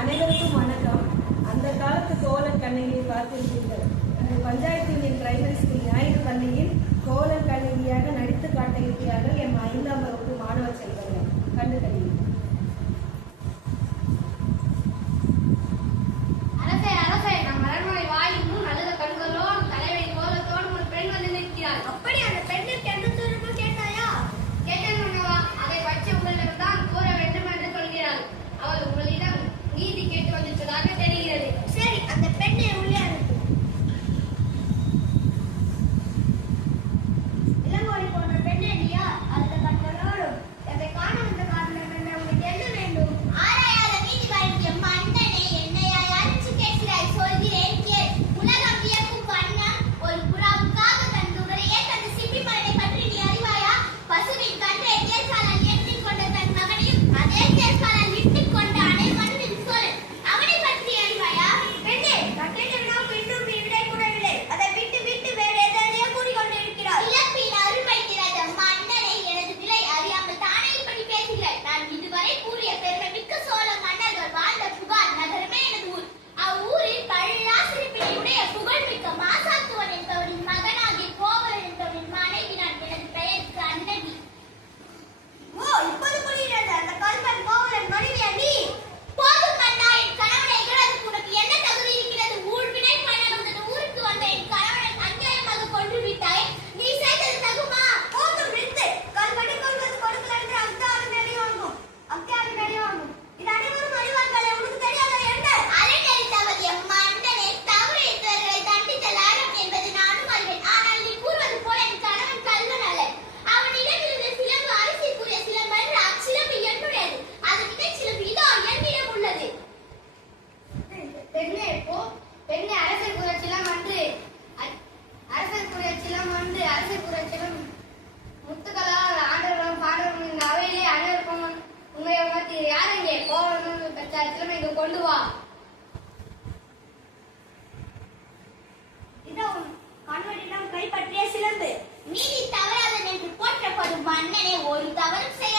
அனைவருக்கும் வணக்கம். அந்த காலத்து கோவலன் கண்ணகியை பார்த்திருப்பீர்கள். பஞ்சாயத்து யூனியன் பிரைமரி ஸ்கூல் ஞாயிறு பள்ளியில் கோவலன் கண்ணகியாக நடித்து காட்ட இருக்கிறார்கள் எம் 5ஆம் வகுப்பு மாணவ செல்வங்கள். கண்டு கல்வி. அப்படி அந்த பெண்ணிற்கு எந்த துருப்பு கேட்டாயா? கேட்டேன் மன்னவா. அதை பற்றி உங்களிடம் தான் கூற வேண்டும் என்று சொல்கிறார். அவள் உங்களிடம் நீதி கேட்டு வந்திருப்பதாக தெரிகிறது. சரி, அந்த பெண்ணை உள்ளே அனுப்பு. இளங்கோடி போன்ற பெண்ணடியா அந்த கட்டளோடும் அதை காண வந்த காரணம் என்ன? உங்களுக்கு என்ன வேண்டும்? ஆராயாத நீதி வழங்கிய மன்னனே, என்னையா அரிச்சு கேட்கிறாய்? சொல்கிறேன் கேள். உலகம் வியக்கும் வண்ணம் ஒரு புறாவுக்காக தன் உடலையே தன் சிப்பி மகனை பற்றி நீ அறிவாயா? பசுவின் கன்றை தேர்காலால் ஏற்றிக் கொண்ட தன் மகனையும் அதே தேர்காலால் இட்டுக் கொண்டானே மண்ணின் சொல். அவனை பற்றி அறிவாயா? பெண்ணே, கட்டிடம் இன்னும் நீ விடை கூடவில்லை. அதை விட்டு விட்டு வேறு எதையோ கூறிக்கொண்டிருக்கிறாய். இழப்பின் அருமை திறந்த மன்னனை எனது விலை அறியாமல் தானே இப்படி பேசுகிறாய். நான் இதுவரை கூறிய பெருமை மிக்க சோழ மன்னர்கள் வாழ்ந்த புகார் நகரமே எனது ஊர். அவ்வூரில் பல்லாசிரிப்பினையுடைய புகழ்மிக்க மாசாத்துவன் என்பவரின் மகனாகிய கோவலன் என்பவரின் மனைவி நான். எனது பெயர் கண்ணகி. ஓ, இப்போது புரிகிறது. அந்த கல்வன் கோவலன் மனைவியா நீ? போதும் மன்னா, என் கணவனை இகழறதுக்கு உனக்கு என்ன தகுதி இருக்கிறது? ஊழ்வினை பயணம் உனது ஊருக்கு வந்த என் கணவனை அநியாயமாக கொன்று விட்டாய். நீ செய்தது தகுமா? போதும், நிறுத்து. கல்வனை கொள்வது கொடுக்கல என்று அக்தாரும் அடி வாங்கும். இது அனைவரும் அறிவார்களே, உனக்கு தெரியாத என்ன? அரணை தவறிய மன்னனே, தவறியவர்களை தண்டித்தல் அறம் என்பது நானும் அறிவேன். ஆனால் நீ கூறுவது போல என் கணவன் கல்வன் அல்ல. அவனிடம் இருந்த சிலம்பு அரிசிக்குரிய சிலம்பு அல்ல. அச்சிலம்பு என்னுடையது. அது விதை சிலம்பு இதோ என்னிடம் உள்ளது. பெண்ணே போ. பெண்ணே, அரசர் கூற சிலம் அன்று அரசர் கூற சிலம் முத்துக்களால் ஆண்டவர்களும் பாண்டவர்களும் இந்த அவையிலே அனைவருக்கும் உண்மையை உணர்த்தி யார் எங்கே கோவலன் பெற்ற சிலமை இங்கு கொண்டு வா. இதோ உன் கணவனிடம் கைப்பற்றிய சிலம்பு. நீதி தவறாதன் என்று போற்றப்படும் மன்னனே, ஒரு தவறும் செய்ய